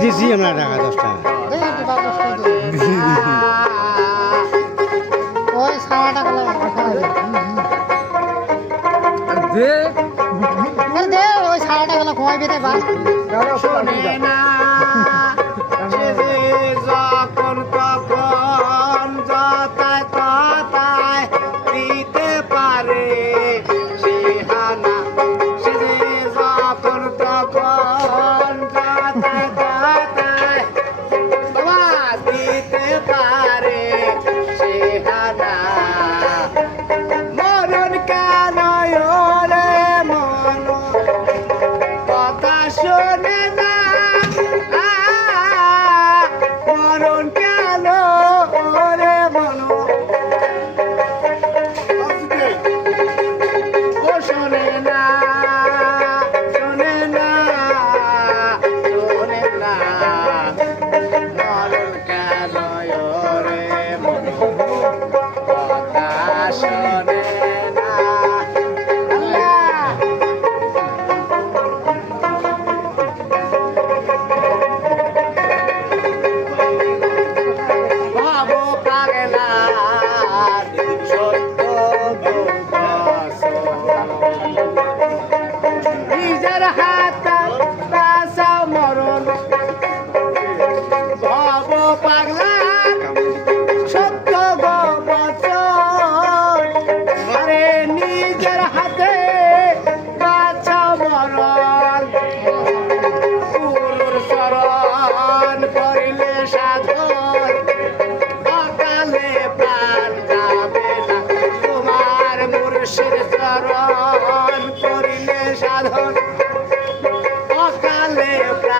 দিছি আমরা টাকা 10 টাকা ওই সারাটা গলা দে দে ওই সারাটা গলা খোয়াইবে রে ভাই শোনে না সে যে যখন তখন যতায় ততায় দিতে পারে সে হানা সে যে যখন তখন যতায় ততায় দিতে পারে সে হানা মরণ কেন ওরে মন কথা শোনে না মরণ কেন ওরে মন ও শোনে না শোনে না শোনে না মরণ কেন ওরে মন কথা শোনে না আল্লাহ ভাবো পাগলার সত্য নিজের হাত বাঁচাও মরণ ভাব পাগলার সত্য বচন আরে নিজের হাতে বাঁচাও মরণ গুরুর শরণ করিলে সাধু